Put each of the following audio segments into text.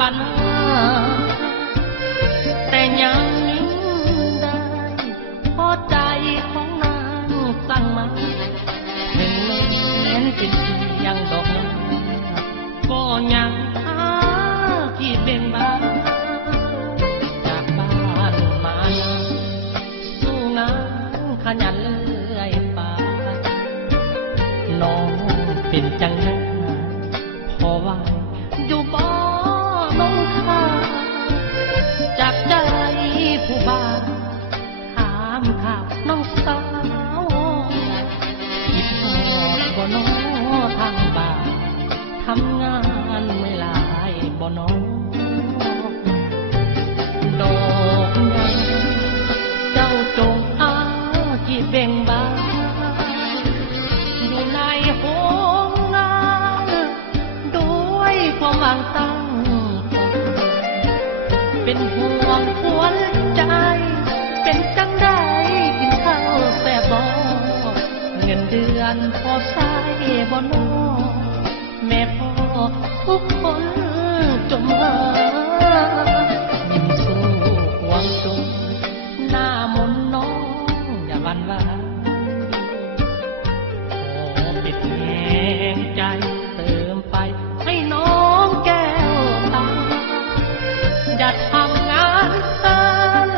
ปัญหาแต่ยังได้พอใจของนางสั่งมาถึงแม้นเป็นเพียงดอกไม้ก็ยังหาที่เบ่งบานจากบ้านมาสู้งานขยันเลื่อยไปน้องเป็นจังไงพอว่าอยู่บ่ลงค่าจากใจผู้บ้านถามข่าวน้องสาวคิดฮอดบ่น้อทางบ้านทำงานไม่หลายบ่น้อดอกยังเจ้าจงอาที่เบ่งบานอยู่ในห้องงานด้วยความหวังตั้งเป็นห่วงควรใจเป็นจังได้กินข้าวแซ่บบ่เงินเดือนพอใช้บ่น้อแม่พ่อทุกคนจมหายิ้มสู้ความจนหน้ามนน้องอย่าหวั่นไหวขอปิดแหงใจเติมไปให้น้องแก้วตาอย่าทำงาน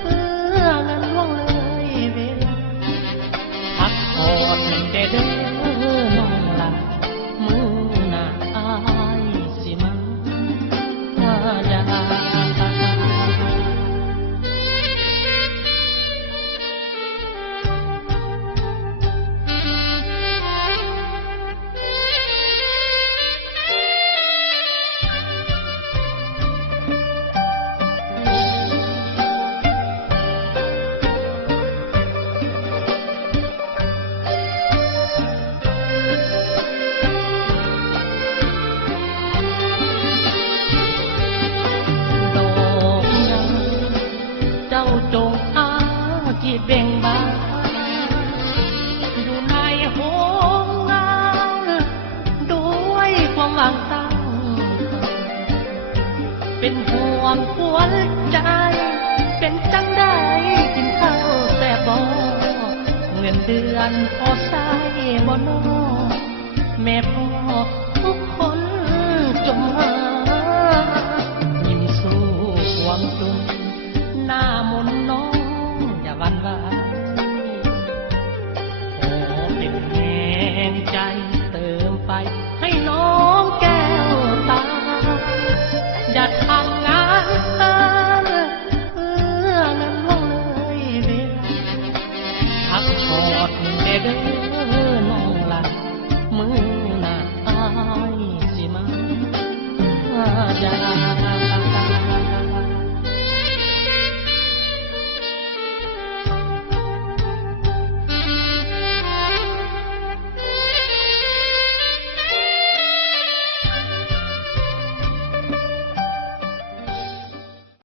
เพื่อเงินล่วงเลยเวลาพักผ่อนแต่เด้อน้องลามือหน้าอายสิมาอย่าจงอาที่เบ่งบานอยู่ในห้องงานด้วยความหวังตั้งเป็นห่วงหัวใจเป็นจังได้กินข้าวแต่บ่เงินเดือนพอใช้บ่น้อแม่พ่อทุกคนจมหายิ้มสู้ความจนหน้ามนน้องอย่าหวั่นไหวขอเป็นแรงใจเติมไปให้น้องแก้วตาอย่าทำงานเพื่อเงินล่วงเลยเวลาพักผ่อนแต่เด้อน้องลามือหน้าอายสิมาอย่า